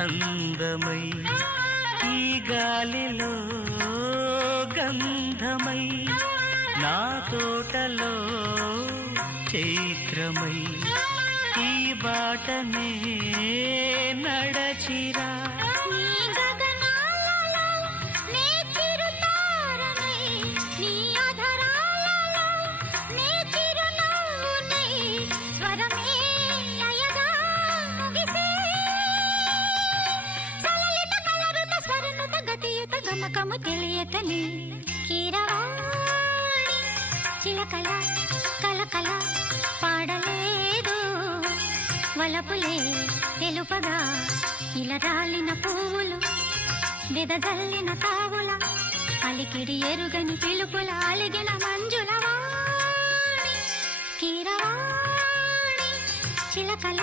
అందమై ఈ గాలిలో గంధమై నా తోటలో చైత్రమై ఈ బాటనే నడచిరా గమకము తెలియకని కీరవాణి చిలకల కలకల పాడలేదు వలపులే తెలుపగా ఇలా రాలిన పువ్వులు వెదజల్లిన తావుల అలికిడి ఎరుగని పిలుపుల అలిగిన మంజుల వాణి కీరవాణి చిలకల